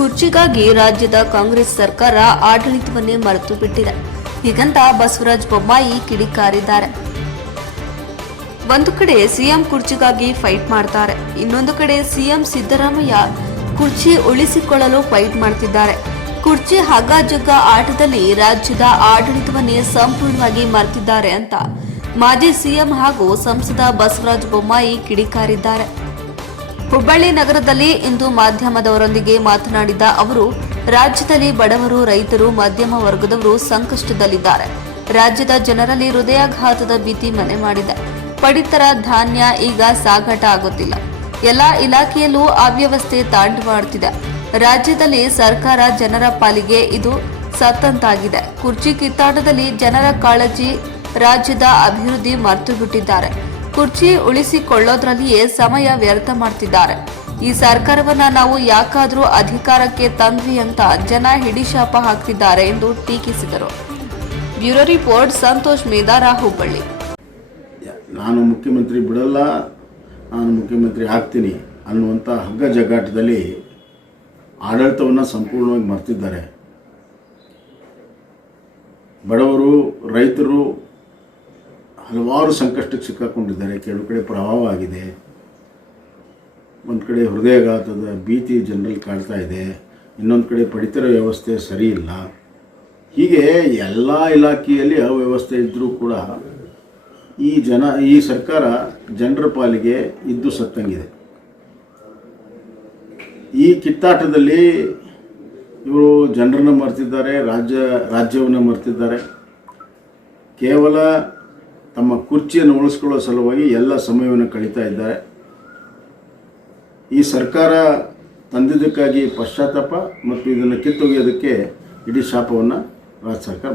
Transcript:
ಕುರ್ಚಿಗಾಗಿ ರಾಜ್ಯದ ಕಾಂಗ್ರೆಸ್ ಸರ್ಕಾರ ಆಡಳಿತವನ್ನೇ ಮರೆತು ಬಿಟ್ಟಿದೆ. ಹೀಗಂತ ಬಸವರಾಜ ಬೊಮ್ಮಾಯಿ ಕಿಡಿಕಾರಿದ್ದಾರೆ. ಒಂದು ಕಡೆ ಸಿಎಂ ಕುರ್ಚಿಗಾಗಿ ಫೈಟ್ ಮಾಡ್ತಾರೆ. ಇನ್ನೊಂದು ಕಡೆ ಸಿಎಂ ಸಿದ್ದರಾಮಯ್ಯ ಕುರ್ಚಿ ಉಳಿಸಿಕೊಳ್ಳಲು ಫೈಟ್ ಮಾಡ್ತಿದ್ದಾರೆ. ಕುರ್ಚಿ ಹಗ್ಗ ಜಗ್ಗ ಆಟದಲ್ಲಿ ರಾಜ್ಯದ ಆಡಳಿತವನ್ನೇ ಸಂಪೂರ್ಣವಾಗಿ ಮರೆತಿದ್ದಾರೆ ಅಂತ ಮಾಜಿ ಸಿಎಂ ಹಾಗೂ ಸಂಸದ ಬಸವರಾಜ ಬೊಮ್ಮಾಯಿ ಕಿಡಿಕಾರಿದ್ದಾರೆ. ಹುಬ್ಬಳ್ಳಿ ನಗರದಲ್ಲಿ ಇಂದು ಮಾಧ್ಯಮದವರೊಂದಿಗೆ ಮಾತನಾಡಿದ ಅವರು, ರಾಜ್ಯದಲ್ಲಿ ಬಡವರು, ರೈತರು, ಮಧ್ಯಮ ವರ್ಗದವರು ಸಂಕಷ್ಟದಲ್ಲಿದ್ದಾರೆ. ರಾಜ್ಯದ ಜನರಲ್ಲಿ ಹೃದಯಾಘಾತದ ಭೀತಿ ಮನೆ ಮಾಡಿದೆ. ಪಡಿತರ ಧಾನ್ಯ ಈಗ ಸಾಗಾಟ ಆಗುತ್ತಿಲ್ಲ. ಎಲ್ಲ ಇಲಾಖೆಯಲ್ಲೂ ಅವ್ಯವಸ್ಥೆ ತಾಂಡವಾಡುತ್ತಿದೆ ರಾಜ್ಯದಲ್ಲಿ ಸರ್ಕಾರ ಜನರ ಪಾಲಿಗೆ ಇದು ಸತ್ತಂತಾಗಿದೆ ಕುರ್ಚಿ ಕಿತ್ತಾಟದಲ್ಲಿ ಜನರ ಕಾಳಜಿ ರಾಜ್ಯದ ಅಭಿವೃದ್ಧಿ ಮರೆತು ಬಿಟ್ಟಿದ್ದಾರೆ ಕುರ್ಚಿ ಉಳಿಸಿಕೊಳ್ಳೋದ್ರಲ್ಲಿಯೇ ಸಮಯ ವ್ಯರ್ಥ ಮಾಡ್ತಿದ್ದಾರೆ. ಈ ಸರ್ಕಾರವನ್ನ ನಾವು ಯಾಕಾದ್ರೂ ಅಧಿಕಾರಕ್ಕೆ ತಂದ್ವಿ ಅಂತ ಜನ ಹಿಡಿಶಾಪ ಹಾಕ್ತಿದ್ದಾರೆ ಎಂದು ಟೀಕಿಸಿದರು. Bureau report Santosh Medara, Hubballi. ನಾನು ಮುಖ್ಯಮಂತ್ರಿ ಬಿಡಲ್ಲ, ನಾನು ಮುಖ್ಯಮಂತ್ರಿ ಆಗ್ತೀನಿ ಅನ್ನುವಂಥ ಹಗ್ಗ ಜಗ್ಗಾಟದಲ್ಲಿ ಆಡಳಿತವನ್ನು ಸಂಪೂರ್ಣವಾಗಿ ಮರ್ತಿದ್ದಾರೆ. ಬಡವರು, ರೈತರು ಹಲವಾರು ಸಂಕಷ್ಟಕ್ಕೆ ಸಿಕ್ಕಾಕೊಂಡಿದ್ದಾರೆ. ಕೆಲವು ಕಡೆ ಪ್ರಭಾವ ಆಗಿದೆ. ಒಂದು ಕಡೆ ಹೃದಯಘಾತದ ಭೀತಿ ಜನರಲ್ಲಿ ಕಾಡ್ತಾ ಇದೆ. ಇನ್ನೊಂದು ಕಡೆ ಪಡಿತರ ವ್ಯವಸ್ಥೆ ಸರಿ ಇಲ್ಲ. ಹೀಗೆ ಎಲ್ಲ ಇಲಾಖೆಯಲ್ಲಿ ಅವ್ಯವಸ್ಥೆ ಇದ್ದರೂ ಕೂಡ ಈ ಜನ, ಈ ಸರ್ಕಾರ ಜನರ ಪಾಲಿಗೆ ಇದ್ದು ಸತ್ತಂಗಿದೆ. ಈ ಕಿತ್ತಾಟದಲ್ಲಿ ಇವರು ಜನರನ್ನು ಮರ್ತಿದ್ದಾರೆ, ರಾಜ್ಯ, ರಾಜ್ಯವನ್ನು ಮರ್ತಿದ್ದಾರೆ. ಕೇವಲ ತಮ್ಮ ಕುರ್ಚಿಯನ್ನು ಉಳಿಸ್ಕೊಳ್ಳೋ ಸಲುವಾಗಿ ಎಲ್ಲ ಸಮಯವನ್ನು ಕಳೀತಾ ಇದ್ದಾರೆ. ಈ ಸರ್ಕಾರ ತಂದಿದ್ದಕ್ಕಾಗಿ ಪಶ್ಚಾತ್ತಾಪ ಮತ್ತು ಇದನ್ನು ಕಿತ್ತೊಗೆಯೋದಕ್ಕೆ ಇಡೀ ಶಾಪವನ್ನು ರಾಜ್ಯ ಸರ್ಕಾರ